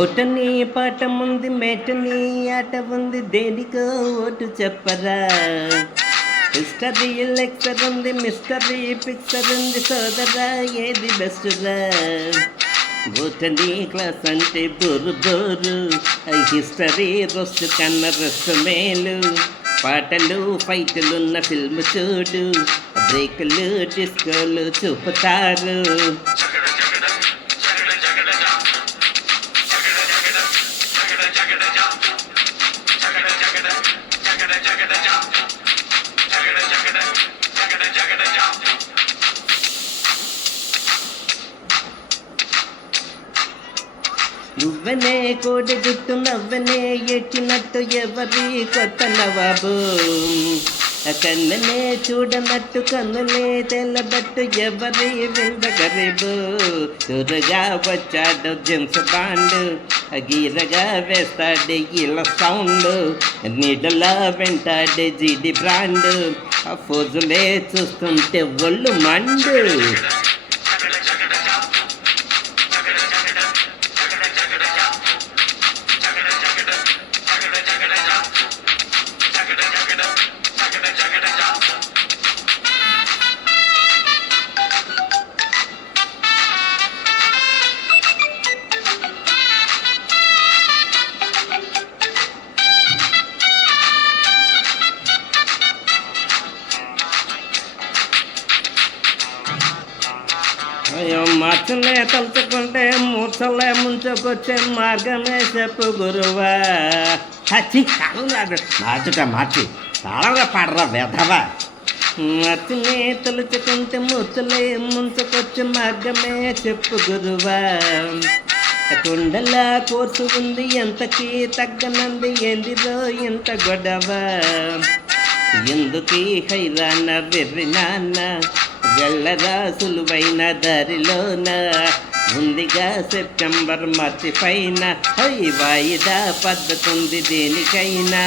ఓటని పాట ముందు మేటని ఆట ఉంది, దేనికో ఓటు చెప్పరా. హిస్టరీ లెక్చర్ ఉంది, మిస్టరీ పిక్చర్ ఉంది, సోదరా ఏది బెస్ట్ రా. ఓటని క్లాస్ అంటే బోరు బోరు, హిస్టరీ రొస్టు కన్న రొస్టు మేలు. పాటలు ఫైట్లున్న ఫిల్మ్ చూడు, బ్రేకులు డిస్కోలు చూపుతారు. నువ్వనే కోడి జుట్టు నవ్వనే ఎక్కినట్టు ఎవరి కొత్త నవాబు. కన్ననే చూడనట్టు కన్నులే తెల్లబట్టు ఎవరి వింద గరీబు. త్వరగా వచ్చాడు జెమ్స్ బాండ్, గీరగా వేస్తాడు ఇలా సౌండ్. నీడలా వెంటాడే జీడి బ్రాండ్, ఆ ఫోజులే చూస్తుంటే ఒళ్ళు మండు. మార్చలే తలుచుకుంటే మూర్చలే ముంచుకొచ్చే మార్గమే చెప్పు గురువా. మార్చి తాళగా పాడరా వెధవా. మార్చలే తలుచుకుంటే మూర్చలే ముంచుకొచ్చే మార్గమే చెప్పు గురువా. కొండలా కోర్సు ఉంది ఎంతకి తగ్గనంది, ఏందిరో ఇంత గొడవ. ఎందుకీ హైరాణ వెర్రి నాన్న, వెళ్ళరా సులువైన దారిలోన. ఉందిగా సెప్టెంబర్ మార్చి పైన, వాయిదా పద్ధతుంది దేనికైనా.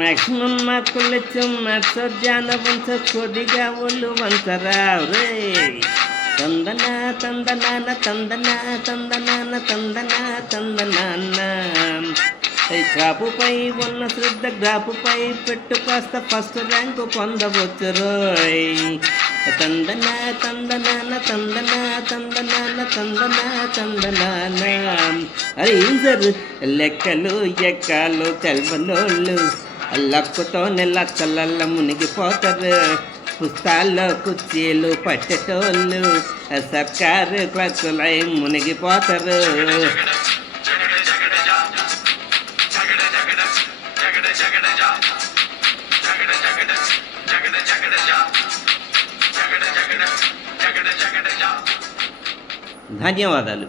మ్యాక్సిమం మార్కులు ఇచ్చు మ్యాథ్స్ ధ్యాన వంచ కొద్దిగా ఒళ్ళు వంచరా రే. తందన తందనాన తందన తందనాన తందన తందనాన్న. గ్రాపుపై ఉన్న శ్రద్ధ గ్రాపుపై పెట్టు, కాస్త ఫస్ట్ ర్యాంకు పొందవచ్చు రోయ్. తందన తందనాన తందన తందనాన తందన తందనాన. అరే ఏం సార్ లెక్కలు ఎక్కాలు తెల్వనోళ్ళు, లక్కుతోనే లచ్చలల్ల మునిగిపోతారు. పుస్తకాల్లో కుర్చీలు పట్టేటోళ్ళు సర్కారు క్లాసులై మునిగిపోతారు. ధన్యవాదాలు.